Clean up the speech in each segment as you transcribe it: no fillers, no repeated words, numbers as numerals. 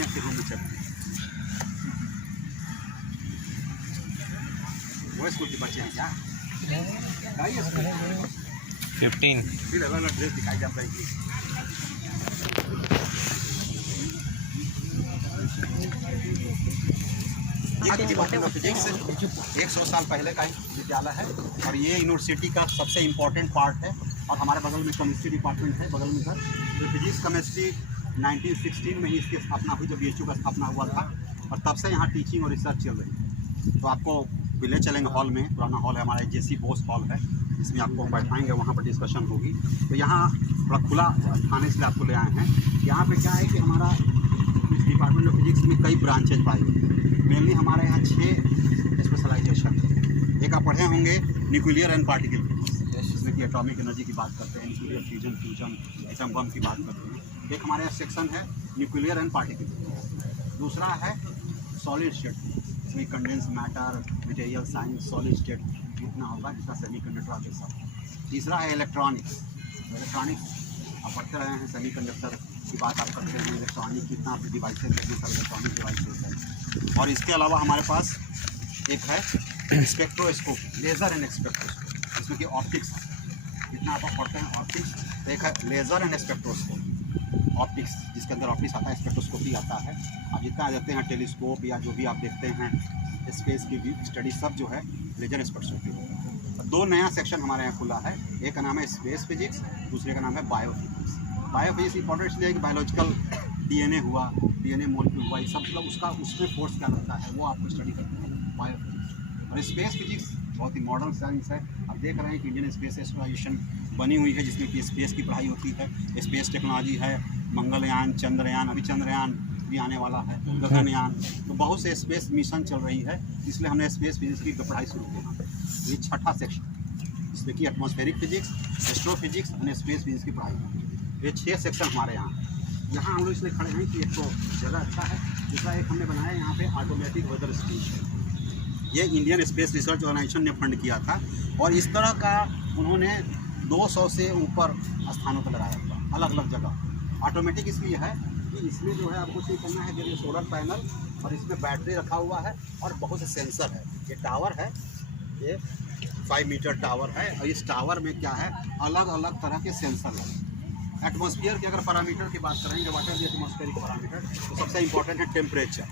हैं फिर रूम में चलते हैं। वो स्कूल के बच्चे हैं क्या? 15 फिर अलग अलग ड्रेस दिखाई जाता है कि डिपार्टमेंट ऑफ फिजिक्स 100 साल पहले का विद्यालय है और ये यूनिवर्सिटी का सबसे इम्पोर्टेंट पार्ट है। और हमारे बगल में केमिस्ट्री डिपार्टमेंट है बगल में सर। तो फिजिक्स केमिस्ट्री 1916 में ही इसकी स्थापना हुई, जब BHU का स्थापना हुआ था, और तब से यहाँ टीचिंग और रिसर्च चल रही है। तो आपको ले चलेंगे हॉल में, पुराना हॉल है हमारा, JC बोस हॉल है, इसमें आपको बैठाएंगे, वहाँ पर डिस्कशन होगी। तो यहाँ थोड़ा खुला स्थान इसलिए आपको ले आए हैं। यहाँ पे क्या है कि हमारा इस डिपार्टमेंट ऑफ फिजिक्स में कई ब्रांचेज पाई गई। मेनली हमारे यहाँ 6 स्पेशलाइजेशन। एक आप पढ़े होंगे न्यूक्लियर एंड पार्टिकल फिजिक्स, जिसमें कि एटॉमिक एनर्जी की बात करते हैं, न्यूक्लियर फ्यूजन, एटम बम की बात करते हैं। एक हमारे यहाँ सेक्शन है न्यूक्लियर एंड पार्टिकल फिजिक्स। दूसरा है सॉलिड स्टेट, इसमें condense matter, material science, solid state जितना होगा, जिसका सेमीकंडक्टर के साथ। तीसरा है इलेक्ट्रॉनिक्स। आप पढ़ते रहे हैं, सेमीकंडक्टर की बात आप करते हैं, इलेक्ट्रॉनिक कितना डिवाइसेज है, सब इलेक्ट्रॉनिक डिवाइसेज है। और इसके अलावा हमारे पास एक है स्पेक्ट्रोस्कोप, लेज़र एंड स्पेक्ट्रोस्कोप, जिसमें कि ऑप्टिक्स जितना आप पढ़ते हैं ऑप्टिक्स। तो एक है लेज़र एंड स्पेक्ट्रोस्कोप, ऑप्टिक्स जिसके अंदर ऑप्टिक्स आता है, स्पेक्ट्रोस्कोपी आता है। आप जितना देखते हैं टेलीस्कोप या जो भी आप देखते हैं स्पेस की स्टडी, सब जो है लेज़र स्पेक्ट्रोस्कोपी होता है। 2 नया सेक्शन हमारे यहाँ खुला है, एक का नाम है स्पेस फिजिक्स, दूसरे का नाम है बायोफिजिक्स। बायोफिजिक्स इंपॉर्टेंट इसलिए कि बायोलॉजिकल DNA हुआ, DNA मॉलिक्यूल हुआ, ये सब मतलब उसका उसमें फोर्स क्या लगता है वो आपको स्टडी करते हैं बायोफिजिक्स। और स्पेस फिजिक्स बहुत ही मॉडर्न साइंस है। आप देख रहे हैं कि इंडियन स्पेस एक्सप्लोरेशन बनी हुई है, जिसमें कि स्पेस की पढ़ाई होती है, स्पेस टेक्नोलॉजी है, मंगलयान, चंद्रयान, अभी चंद्रयान भी आने वाला है, गगनयान, तो बहुत से स्पेस मिशन चल रही है, इसलिए हमने स्पेस फिजिक्स की पढ़ाई शुरू की। ये 6ठा सेक्शन, इसमें कि एटमॉस्फेरिक फिजिक्स, एस्ट्रोफिजिक्स और स्पेस फिजिक्स की पढ़ाई है। ये 6 सेक्शन हमारे यहाँ हम लोग इसलिए खड़े हैं कि एक तो जगह अच्छा है, दूसरा एक हमने बनाया यहाँ पे ऑटोमेटिक वेदर स्टेशन। ये इंडियन स्पेस रिसर्च ऑर्गेनाइजेशन ने फंड किया था और इस तरह का उन्होंने 200 से ऊपर स्थानों पर लगाया था, अलग अलग जगह। ऑटोमेटिक इसलिए है कि इसमें जो है आपको चीज़ करना है, जब ये सोलर पैनल और इसमें बैटरी रखा हुआ है और बहुत से सेंसर है। ये टावर है, ये 5 मीटर टावर है, और इस टावर में क्या है, अलग अलग तरह के सेंसर लगे। एटमॉस्फेयर की अगर पैरामीटर की बात करेंगे, वाट इज एटमॉस्फेरिक पैरामीटर, तो सबसे इंपॉर्टेंट है टेम्परेचर।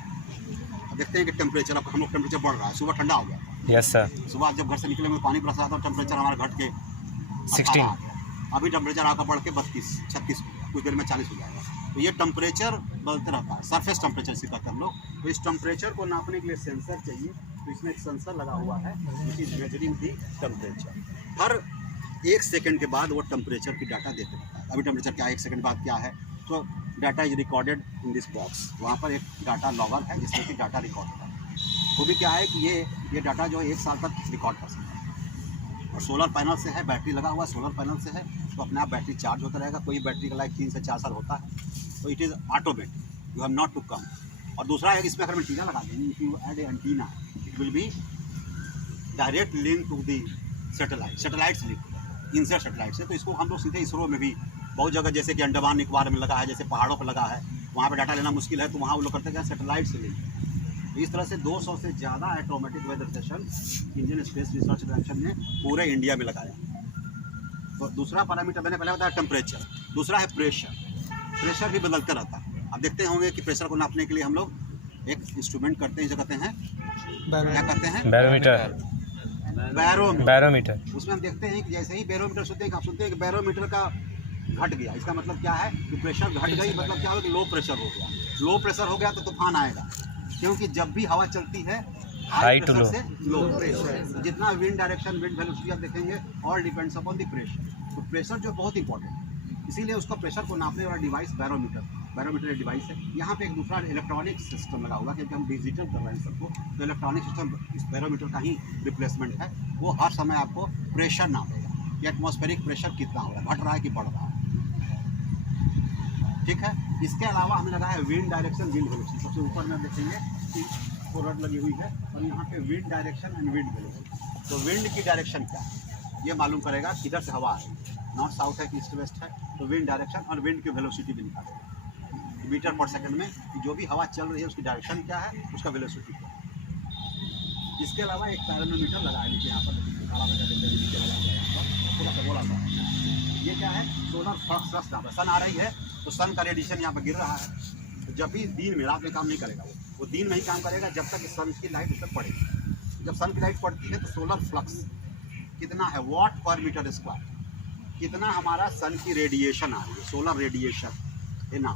देखते हैं कि टेम्परेचर, अब हम लोग टेम्परेचर बढ़ रहा है, सुबह ठंडा हो गया। Yes sir. सुबह जब घर से निकलेंगे पानी बरसा था, टेम्परेचर हमारा घट के 16, अभी टेम्परेचर आपका बढ़ के 32, 36, कुछ देर में 40 हो जाएगा। तो ये टेम्परेचर बदलते रहता है, सरफेस टेम्परेचर से कहते हैं हम लोग। तो इस टेम्परेचर को नापने के लिए सेंसर चाहिए, तो इसमें एक सेंसर लगा हुआ है which is measuring the temperature. Her 1 second के बाद वो टेम्परेचर की डाटा देते रहता है। अभी टेम्परेचर क्या है, 1 सेकंड बाद क्या है, तो data is recorded in this box. वहाँ पर एक डाटा लॉगर है जिसमें कि डाटा रिकॉर्ड होता है। वो भी क्या है कि ये डाटा जो है 1 साल तक रिकॉर्ड कर सकता है। और सोलर पैनल से है, बैटरी लगा हुआ सोलर पैनल से है, तो अपने आप बैटरी चार्ज होता रहेगा। कोई बैटरी का लाइफ 3 से 4 साल होता है, तो it is automatic, you have not to come. और दूसरा है कि इसमें अगर हम एंटीना लगा देंगे, if you add antenna it will be direct link to the satellite से लिंक, इनसेट सैटेलाइट से। तो इसको हम लोग सीधे इसरो में भी बहुत जगह, जैसे कि अंडमान निकोबार में लगा है, जैसे पहाड़ों पर लगा है, वहाँ पर डाटा लेना मुश्किल है, तो वहाँ वो लोग करते हैं सैटेलाइट से लिंक। तो इस तरह से 200 से ज़्यादा automatic weather station Indian space research organisation ने पूरे इंडिया में लगाया। तो दूसरा पैरामीटर मैंने पहले बताया टेम्परेचर, दूसरा है प्रेशर। प्रेशर भी बदलता रहता है। आप देखते होंगे कि प्रेशर को नापने के लिए हम लोग एक इंस्ट्रूमेंट करते हैं, जो कहते हैं क्या कहते हैं, बैरोमीटर। उसमें हम देखते हैं कि जैसे ही बैरोमीटर सुनते हैं, आप सुनते हैं कि बैरोमीटर का घट गया, इसका मतलब क्या है कि प्रेशर घट गई, मतलब क्या हो कि लो प्रेशर हो गया। लो प्रेशर हो गया तो तूफान आएगा, क्योंकि जब भी हवा चलती है हाई प्रेशर से लो प्रेशर, जितना विंड डायरेक्शन, विंड वेलोसिटी आप देखेंगे, all depends upon the pressure. तो प्रेशर जो बहुत इंपॉर्टेंट है, इसीलिए उसका प्रेशर को नापने वाला डिवाइस बैरोमीटर एक डिवाइस है। यहाँ पे एक दूसरा इलेक्ट्रॉनिक सिस्टम लगा हुआ, क्योंकि हम डिजिटल कर रहे हैं सबको, तो इलेक्ट्रॉनिक सिस्टम इस बैरोमीटर का ही रिप्लेसमेंट है। वो हर समय आपको प्रेशर नापेगा कि एटमॉस्फेरिक प्रेशर कितना हो रहा है, घट रहा है कि बढ़ रहा है। ठीक है, इसके अलावा हमने लगाया है विंड डायरेक्शन, विंड वेलोसिटी। सबसे ऊपर में देखेंगे कि वो रड लगी हुई है, और यहाँ पे wind direction and wind velocity. तो विंड की डायरेक्शन क्या है ये मालूम करेगा, किधर से हवा है, नॉर्थ साउथ है कि ईस्ट वेस्ट है, तो विंड डायरेक्शन और विंड की वेलोसिटी भी निकालेगा। मीटर पर सेकंड में कि जो भी हवा चल रही है उसकी डायरेक्शन क्या है, उसका वेलोसिटी क्या है। इसके अलावा एक पैरानोमीटर लगा है नीचे यहाँ पर, काला लगा देते हैं नीचे लगा दिया यहाँ पर, थोड़ा सा बोला था। ये क्या है, सोलर फ्लक्स नाम है। सन आ रही है तो सन का रेडिएशन यहाँ पर गिर रहा है, तो जब भी दिन में, रात में काम नहीं करेगा वो दिन में ही काम करेगा जब तक सन की लाइट उस तक पड़ेगी। जब सन की लाइट पड़ती है तो सोलर फ्लक्स कितना है, वाट पर मीटर स्क्वायर, कितना हमारा सन की रेडिएशन आ रही है, सोलर रेडिएशन है ना।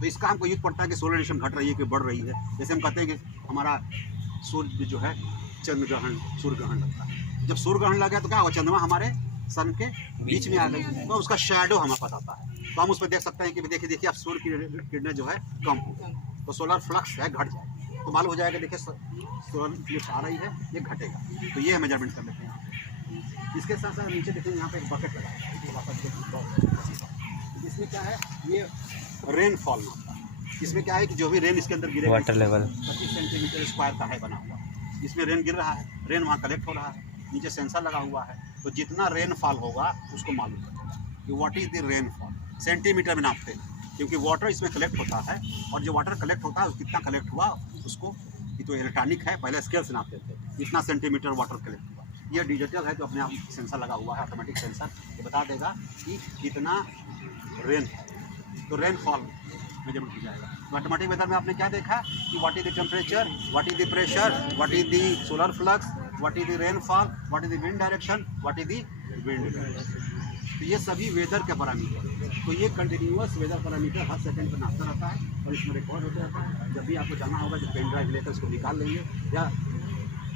तो इसका हमको यूज पड़ता है कि सोलर रेडिएशन घट रही है कि बढ़ रही है। जैसे हम कहते हैं कि हमारा सूर्य जो है चंद्र ग्रहण, सूर्य ग्रहण लगता है। जब सूर्य ग्रहण लग गया तो क्या होगा, चंद्रमा हमारे सन के बीच में आ गई, तो उसका शैडो हमें बताता है। तो हम उस पर देख सकते हैं कि देखिए देखिए अब सूर्य की किरणें जो है कम हो गई, तो सोलर फ्लक्स है घट जाएगी, तो मालूम हो जाएगा देखिए सोलर फ्लक्स आ रही है, ये घटेगा। तो ये मेजरमेंट कर लेते हैं यहाँ पे। इसके साथ साथ नीचे देखिए यहाँ पे एक बकेट लगा है, इसमें क्या है, ये रेनफॉल होता है। इसमें क्या है कि जो भी रेन इसके अंदर गिरेगा, वाटर लेवल 25 सेंटीमीटर स्क्वायर का है बना हुआ, इसमें रेन गिर रहा है, रेन वहाँ कलेक्ट हो रहा है, नीचे सेंसर लगा हुआ है, तो जितना रेनफॉल होगा उसको मालूम चलेगा कि what is the rainfall. Centimetre में नापते हैं क्योंकि वाटर इसमें कलेक्ट होता है, और जो वाटर कलेक्ट होता है कितना कलेक्ट हुआ उसको, ये तो इलेक्ट्रॉनिक है, पहले स्केल से नापते थे, इतना सेंटीमीटर वाटर कलेक्ट हुआ। ये डिजिटल है तो अपने आप सेंसर लगा हुआ है, ऑटोमेटिक सेंसर, ये बता देगा कि कितना रेन है, तो रेनफॉल मेजरमेंट हो जाएगा। तो ऑटोमेटिक वेदर में आपने क्या देखा कि what is the temperature, what is the pressure, what is the solar flux, what is the rainfall, what is the wind direction, what is the wind direction. तो ये सभी वेदर के पैरामीटर, तो ये कंटिन्यूअस वेदर पैरामीटर हर second पर नापता रहता है और इसमें रिकॉर्ड होता रहता है। जब भी आपको जाना होगा जब पेन ड्राइव लेकर इसको निकाल लेंगे या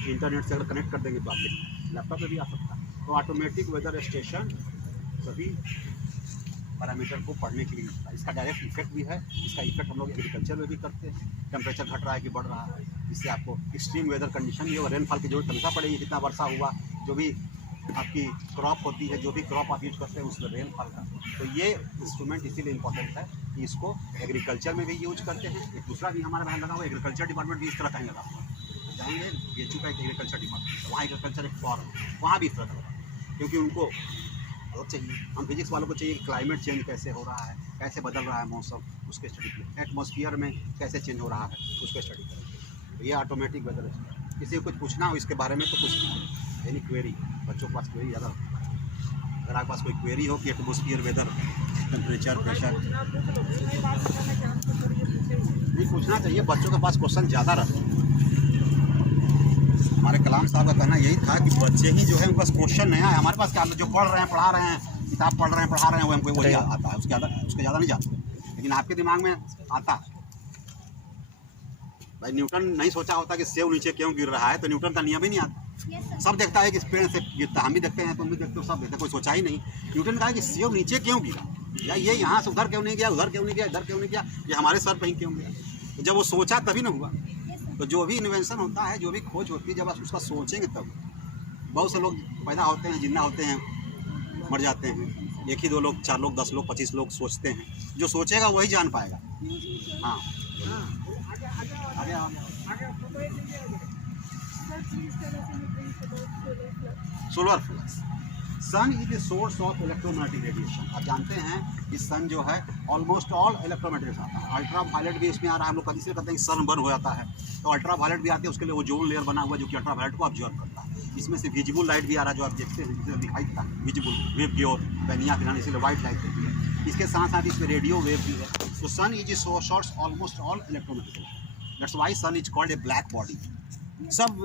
इंटरनेट से अगर कनेक्ट कर देंगे तो आपके लैपटॉप में भी आ सकता है। तो ऑटोमेटिक वेदर स्टेशन सभी पैरामीटर को पढ़ने के लिए होता है। इसका डायरेक्ट इफेक्ट भी है, इसका इफेक्ट हम लोग एग्रीकल्चर में भी करते हैं। टेम्परेचर घट रहा है कि बढ़ रहा है, इससे आपको एक्सट्रीम वेदर कंडीशन भी होगा, रेनफॉल की जरूरत हमेशा पड़ेगी, कितना वर्षा हुआ, जो भी आपकी क्रॉप होती है, जो भी क्रॉप आप यूज करते हैं उसमें रेनफॉल का। तो ये इंस्ट्रूमेंट इसीलिए इम्पोर्टेंट है कि इसको एग्रीकल्चर में भी यूज करते हैं। एक दूसरा भी हमारा वहाँ लगा हुआ, एग्रीकल्चर डिपार्टमेंट भी इस तरह कहीं लगा हुआ है, जाएंगे BHU का एक एग्रीकल्चर डिपार्टमेंट, वहाँ एग्रीकल्चर एक फॉर्म, वहाँ भी इस तरह लगा, क्योंकि उनको अलग चाहिए। हम फिजिक्स वालों को चाहिए क्लाइमेट चेंज कैसे हो रहा है, कैसे बदल रहा है मौसम, उसके स्टडी करें। एटमॉस्फेयर में कैसे चेंज हो रहा है, उसको स्टडी करें। तो ये ऑटोमेटिक वेदर है। किसी को कुछ पूछना हो इसके बारे में तो कुछ एनी क्वेरी, बच्चों के पास क्वेरी ज़्यादा होती है। अगर आपके पास कोई क्वेरी हो कि एटमॉस्फेयर वेदर, टेम्परेचर, प्रेशर, नहीं पूछना चाहिए, बच्चों के पास क्वेश्चन ज़्यादा रहते हैं। हमारे कलाम साहब का कहना यही था कि बच्चे ही जो है उनके पास क्वेश्चन नया है, हमारे पास क्या जो पढ़ रहे हैं, पढ़ा रहे हैं, किताब पढ़ रहे हैं, पढ़ा रहे हैं, वो हमको वही आता है, उसके ज़्यादा नहीं जाते, लेकिन आपके दिमाग में आता है। भाई न्यूटन नहीं सोचा होता कि सेब नीचे क्यों गिर रहा है, तो न्यूटन का नियम ही नहीं आता। सब देखता है कि पेड़ से गिरता, हम भी देखते हैं, तुम भी देखते हो, सब देखते हैं, कोई सोचा ही नहीं। न्यूटन कहा कि सेब नीचे क्यों गिरा, या ये यहाँ से उधर क्यों नहीं गया, उधर क्यों नहीं गया, इधर क्यों नहीं गया, ये हमारे सर पर ही क्यों गया। तो जब वो सोचा तभी ना हुआ। तो जो भी इन्वेंशन होता है, जो भी खोज होती है, जब आप उसका सोचेंगे तब। बहुत से लोग पैदा होते हैं, जिंदा होते हैं, मर जाते हैं, 1 ही 2 लोग, 4 लोग, 10 लोग, 25 लोग सोचते हैं। जो सोचेगा वही जान पाएगा। हाँ आगे solar flux. Sun is the source of electromagnetic radiation. आप जानते हैं कि सन जो है ऑलमोस्ट ऑल इलेक्ट्रोमैग्नेटिक आता है। अल्ट्रा वायलेट भी इसमें आ रहा है, हम लोग कभी से कहते हैं कि सन बर्न हो जाता है, तो अल्ट्रा वायलेट भी आती है, उसके लिए ओजोन लेयर बना हुआ है जो कि अल्ट्रा वायलेट को ऑब्जर्व करता है। इसमें से विजिबल लाइट भी आ रहा है, जो आप देखते हैं, जिसे दिखाई देता है विजिबल वेव की ओर पहनिया दिखाने, इसलिए वाइट लाइट होती है। इसके साथ साथ इसमें रेडियो वेव भी है। तो sun is source almost all electromagnetic, that's why sun is called a black body. सब